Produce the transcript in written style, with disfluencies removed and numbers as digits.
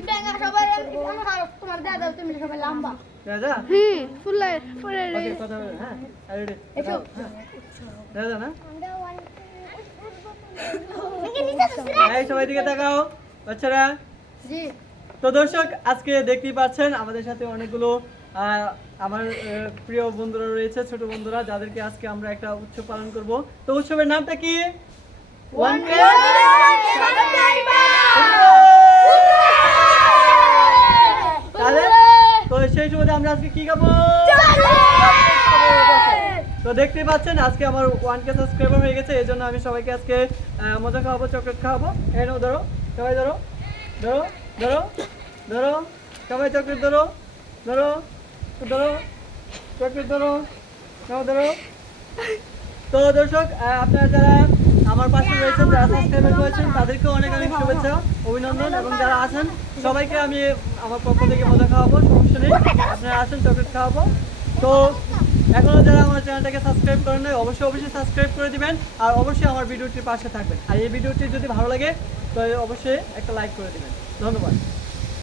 ইবাঙ্গা সবাই তোমার দাদা তুমি সবাই লম্বা দাদা ফুলে ফুলে ওকে কথা বল হ্যাঁ রেডি এসো দাদা না নিচে এই সবাই দিকে তাকাও বাচ্চারা জি তো দর্শক আজকে দেখতেই পাচ্ছেন আমাদের সাথে অনেকগুলো আমার প্রিয় বন্ধুরা রয়েছে ছোট বন্ধুরা যাদেরকে আজকে আমরা একটা উৎসব পালন করব তো উৎসবের নামটা কি ওয়ান তাহলে তো সেই সময় আমরা আজকে কি খাবো তো দেখতেই পাচ্ছেন আজকে আমার 1K সাবস্ক্রাইবার হয়ে গেছে এই জন্য আমি সবাইকে আজকে মজা খাওয়াবো চকলেট খাওয়াবো এই নাও ধরো সবাই ধরো ধরো ধরো ধরো সবাই চকলেট ধরো ধরো ধরো চকলেট ধরো নাও ধরো তো দর্শক আপনারা যারা আমার পাশে রয়েছেন যারা সাবস্ক্রাইবার করেছেন তাদেরকে অনেক অনেক শুভেচ্ছা অভিনন্দন এবং যারা আছেন সবাইকে আমি আমার পক্ষ থেকে মজা খাওয়াবো সমস্যা নেই আপনারা আসেন চকলেট খাওয়াবো তো এখনো যারা আমার চ্যানেলটাকে সাবস্ক্রাইব করেন নাই অবশ্যই সাবস্ক্রাইব করে দিবেন আর অবশ্যই আমার ভিডিওটির পাশে থাকবেন আর এই ভিডিওটি যদি ভালো লাগে তো অবশ্যই একটা লাইক করে দিবেন ধন্যবাদ।